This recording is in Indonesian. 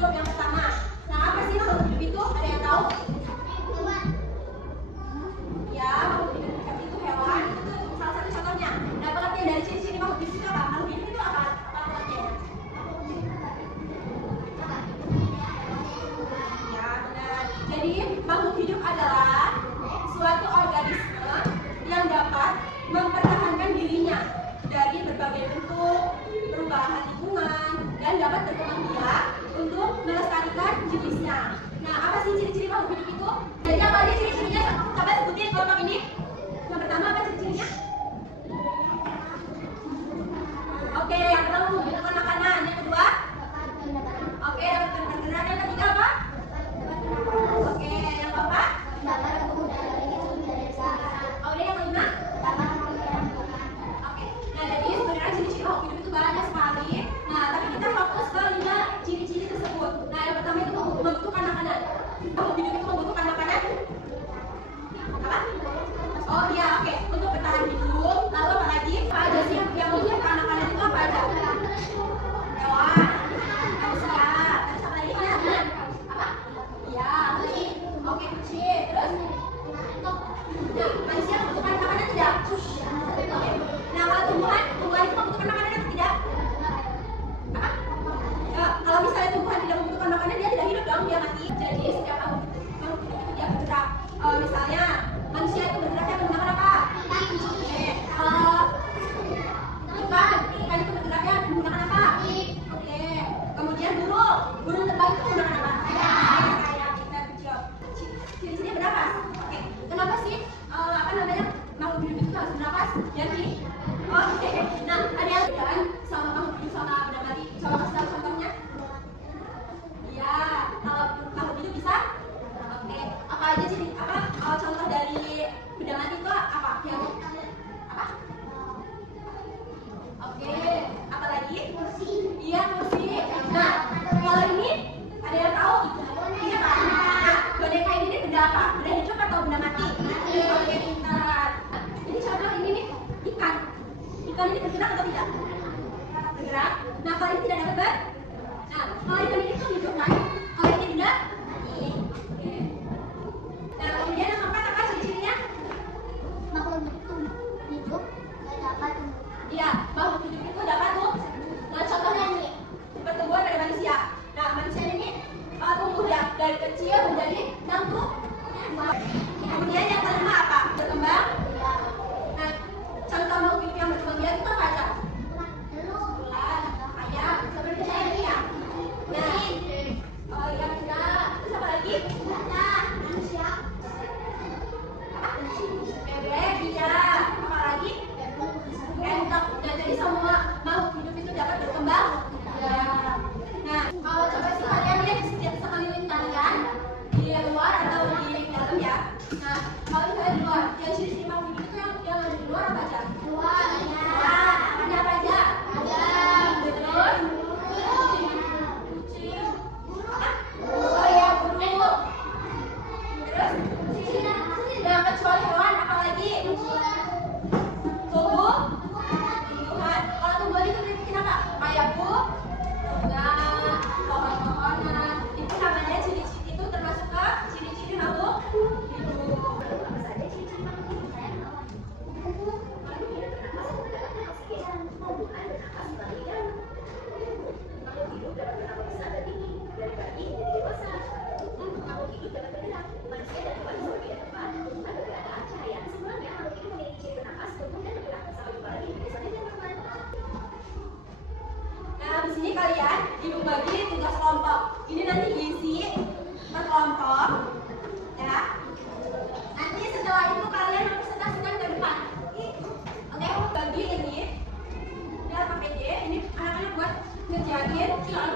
hidup yang pertama. Nah, apa sih makhluk hidup itu? Ada yang tahu? Ya, makhluk hidup itu hewan. Itu salah satu contohnya. Nah, pengertian dari ciri-ciri makhluk hidup itu apa? Makhluk hidup itu apa? Apa pengertiannya? Ya, benar. Jadi, makhluk hidup adalah suatu organisme yang dapat mempertahankan dirinya dari berbagai bentuk, perubahan lingkungan, dan dapat berkembang biak untuk melestarikan jenisnya. Nah, apa sih ciri-ciri makhluk hidup itu? Jadi apa aja ciri-cirinya? Coba sebutin kelompok ini. Yang pertama apa ciri-cirinya? Oke, yang pertama membutuhkan makanan. Yang kedua? Oke, dapat berenang. Yang ketiga apa? Oke, yang keempat? Oke, yang kelima? Oke, nah jadi sebenarnya ciri-ciri makhluk hidup itu banyak sekali. Nah, tapi kita fokus ke 5 ciri-ciri tersebut. Nah, yang pertama itu membutuhkan makanan. Makhluk hidup itu membutuhkan makanan? Apa? Oh iya, oke. Untuk bertahan hidup. Lalu apa lagi? Apa aja sih yang membutuhkan makanan itu apa aja? Hewan, manusia, terus apa lagi? Apa? Iya, kucing. Oke, kucing. Terus? Nah, manusia membutuhkan makanan tidak? Oke. Nah, kalau tumbuhan itu membutuhkan makanan atau tidak? Apa? Ya, kalau misalnya tumbuhan tidak membutuhkan makanan, dia tidak hidup dong, dia mati. Jadi setiap makhluk hidup itu dia bergerak. Misalnya manusia itu bergeraknya menggunakan apa? Oke. Ikan itu bergeraknya menggunakan apa? Oke. Kemudian burung terbang itu menggunakan apa? Sayap, kita kecil. Ciri-cirinya bernapas. Oke. Kenapa sih makhluk hidup itu harus bernapas? Jadi, oke. Nah, ada yang bedaan sama makhluk hidup sama benda mati. Coba kasih tahu contohnya. Iya, kalau makhluk hidup bisa. Oke. Apa aja sih? Contoh dari benda mati itu apa? Yang apa? Oke. Apa lagi? Kursi. Iya, kursi. Nah, kalau ini ada yang tahu? Iya kan? Nah, boneka ini benda apa? Benda hidup atau benda mati? Oke, pintar. Ini contoh ini nih, ikan. Ikan ini bergerak atau tidak? Bergerak. Nah, kalau ini tidak ada beban. Nah, kalau ikan ini tuh hidup kan? Kalau ini benda mati. Oke. Nah, kemudian yang keempat apa ciri-cirinya? Makhluk hidup nggak dapat tumbuh. Iya, makhluk hidup itu dapat tuh. Nah, contohnya nih, pertumbuhan pada manusia. Nah, manusia ini tumbuh ya dari kecil menjadi tumbuh. Kemudian yang kelima apa? Berkembang. Nah, contoh makhluk hidup yang berkembang biak itu apa aja? Ular, ayam, seperti saya ini ya. Nah, oh iya benar. Terus apa lagi? Manusia. Bebek, iya. Apa lagi? Entok. Nah, jadi semua makhluk hidup itu dapat berkembang. Ya. Nah, kalau coba sih kalian lihat setiap sekeliling kalian di luar atau di dalam ya. Nah, kalau misalnya di luar, yang ciri-ciri makhluk hidup itu yang ada di luar apa aja? Luar. Nah, ada apa aja? Ayam. Terus? Kucing. Apa? Oh iya, burung. Terus? Nah, kecuali hewan, apa lagi? Tumbuhan. Kalau tumbuhan itu bikin apa? Kayak bunga, pohon-pohonan. Itu namanya ciri-ciri, itu termasuk ke ciri-ciri makhluk hidup. Apa saja ciri-ciri makhluk hidup? Nah, di sini kalian dibagi tugas kelompok. Ini nanti diisi per kelompok, ya. Nanti setelah itu kalian presentasikan ke depan. Oke, bagi ini dalam PPD ini anak-anak buat ngerjain soal